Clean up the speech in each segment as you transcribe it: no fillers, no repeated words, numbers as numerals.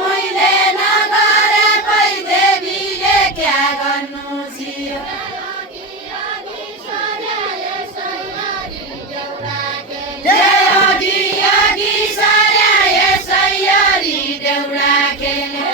मैले नगरेकै देवीले क्या गर्नु छियो अघि अघि सर्या यसैयरी देउडा खेल्ने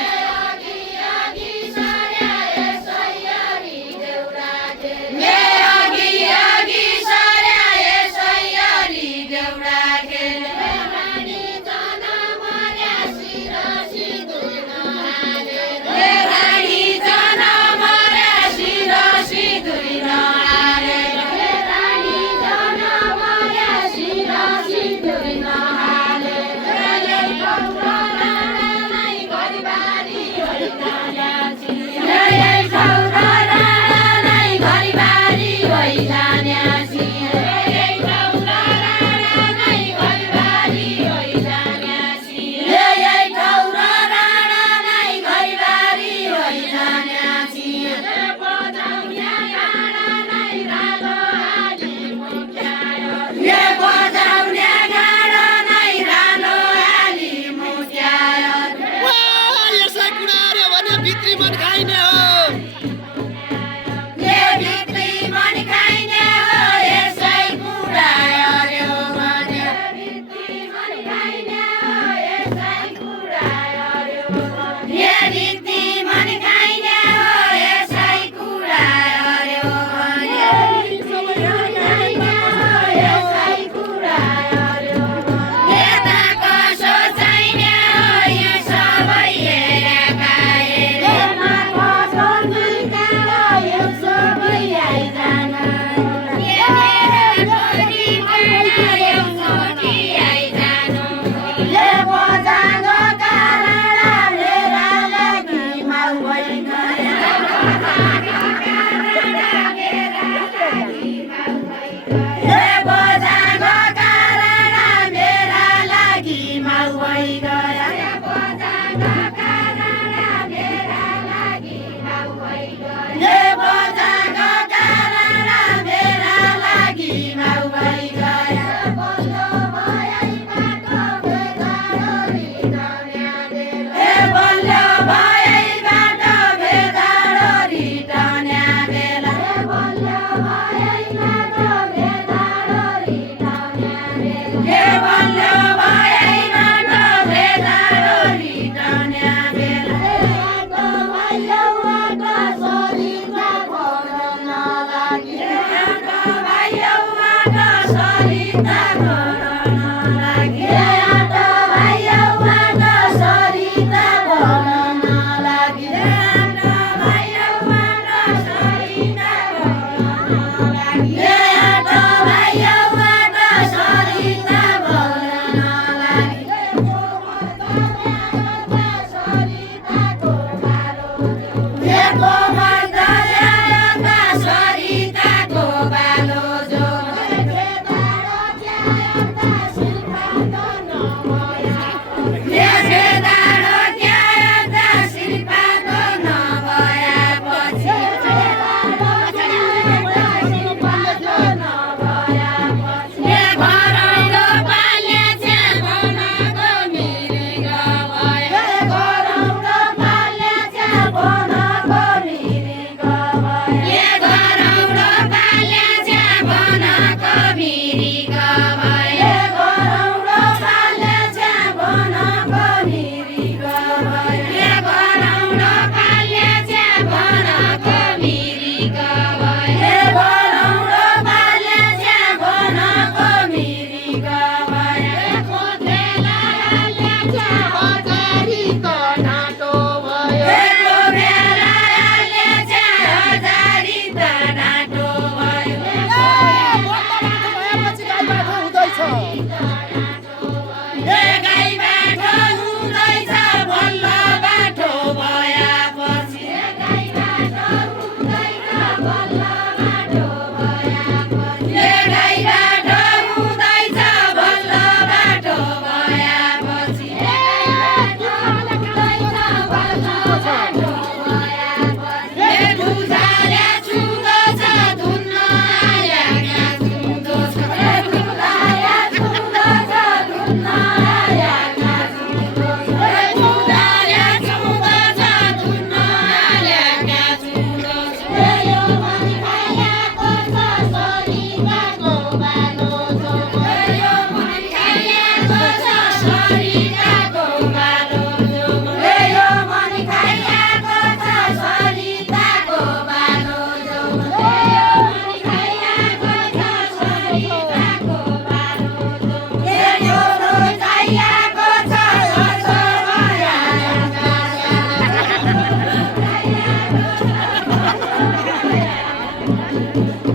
सरिताको बालो जोग हे यो मन खाइएको छ सरिताको बालो जोग हे यो मन खाइएको छ सरिताको बालो जोग हे छोरो चाहिएको छ ससो भयाउँदा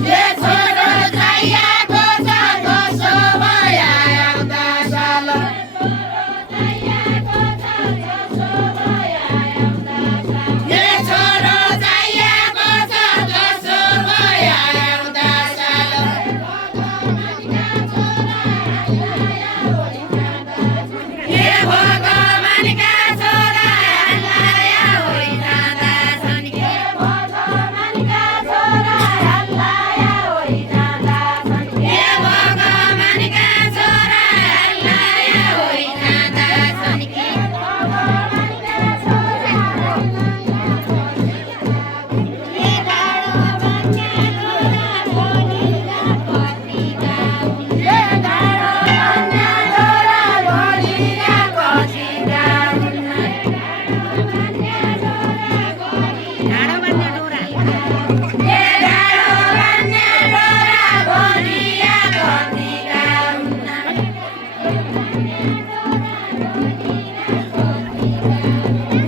हे छोरो चाहिएको छ ससो भयाउँदा साल हे छोरो चाहिएको छ ससो भयाउँदा साल हे भगवानका छोरा हल्लाया होइजाँदा छन् हे भगवानका छोरा हल्लाया होइजाँदा छन् हे भगवानका छोरा हल्लाया होइजाँदा छन् हे भगवानका छोरा हे डाँडो बन्या छोरा भोलिका कतिका हुन् हे डाँडो बन्या छोरा भोलिका कतिका हुन् हे डाँडो बन्या छोरा भोलिका कतिका हुन्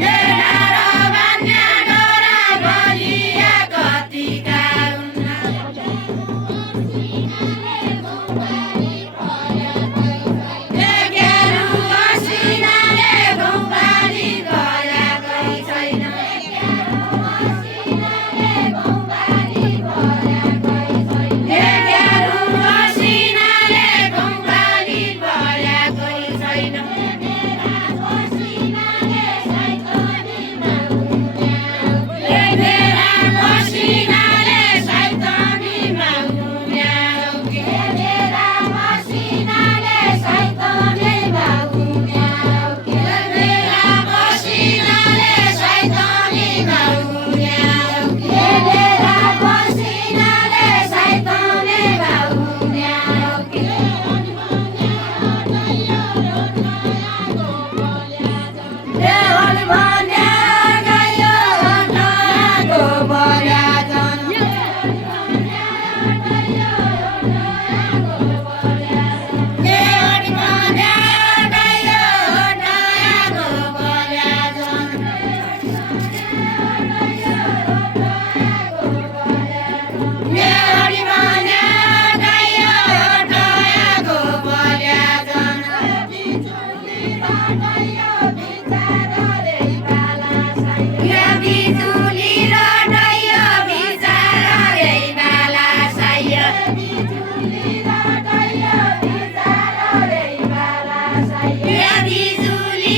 हे डाँडो बन्या छोरा भोलिका कतिका हुन् हे गेरु असिनाले घौँपाली गयाकै छैन हे गेरु असिनाले घौँपाली गयाकै छैन हे मेरा मसिनाले सैतनीमा घुम्याउ हे मेरा मसिनाले सैतनीमा घुम्याउ हे मेरा मसिनाले सैतनीमा घुम्याउ हे मेरा मसिनाले सैतनीमा घुम्याउ हे हनुमान्या गयो नयाँको बल्याजन हे हनुमान्या गयो नयाँको बल्याजन हे हनुमान्या गयो नयाँको बल्याजन हे बिजुली र डैयो बिचारा रे बाला साय हे बिजुली र डैयो बिचारा रे बाला साय हे बिजुली